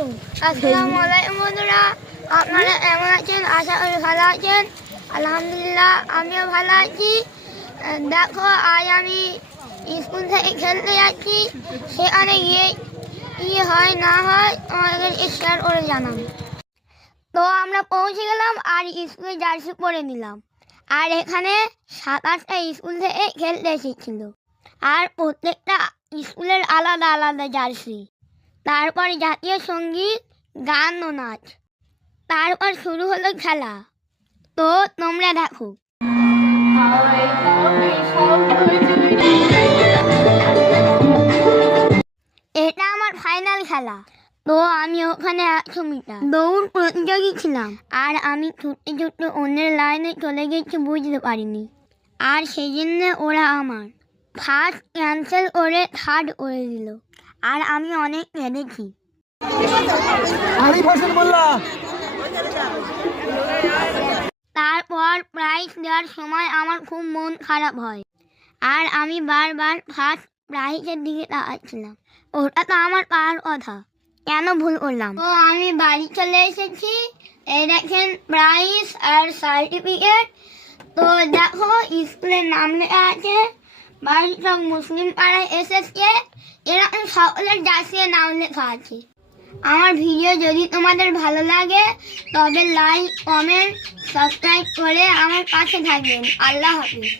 আসসালামু আলাইকুম বন্ধুরা, আপনারা কেমন আছেন? আশা করি ভালো আছেন। আলহামদুলিল্লাহ আমিও ভালো আছি। দেখো, আজ আমি স্কুল থেকে খেলতে যাচ্ছি। সেখানে গিয়ে কী হয় না হয় আমাদেরকে শেয়ার করে জানাবো। তো আমরা পৌঁছে গেলাম আর স্কুলে জার্সি পরে নিলাম। আর এখানে 7-8টা স্কুল থেকে খেলতে এসেছিল। আর প্রত্যেকটা স্কুলের আলাদা আলাদা জার্সি। তারপরে জাতীয় সঙ্গীত, গান ও নাচ। তারপর শুরু হলো খেলা। তো তোমরা দেখো। এটা আমার ফাইনাল খেলা। তো আমি ওখানে 100 মিটার দৌড় প্রতিযোগী ছিলাম। আর আমি ছুটতে ছুটতে অন্যের লাইনে চলে গেছি, বুঝতে পারিনি। আর সেই জন্য ওরা আমার ফার্স্ট ক্যান্সেল করে থার্ড করে দিল। আর আমি অনেক কেঁদেছি। তারপর প্রাইজ দেওয়ার সময় আমার খুব মন খারাপ হয়। আর আমি বারবার ফার্স্ট প্রাইজের দিকে তাকাচ্ছিলাম। ওটা তো আমার পাওয়ার কথা, কেন ভুল করলাম? তো আমি বাড়ি চলে এসেছি। এই দেখেন প্রাইজ আর সার্টিফিকেট। তো দেখো, স্কুলের নাম লেখা আছে বাড়িচক মুসলিম পাড়ায় এসেছে। এরকম সকলের জার্সির নাম লেখা আছে। আমার ভিডিও যদি তোমাদের ভালো লাগে তবে লাইক, কমেন্ট, সাবস্ক্রাইব করে আমার পাশে থাকবেন। আল্লাহ হাফিজ।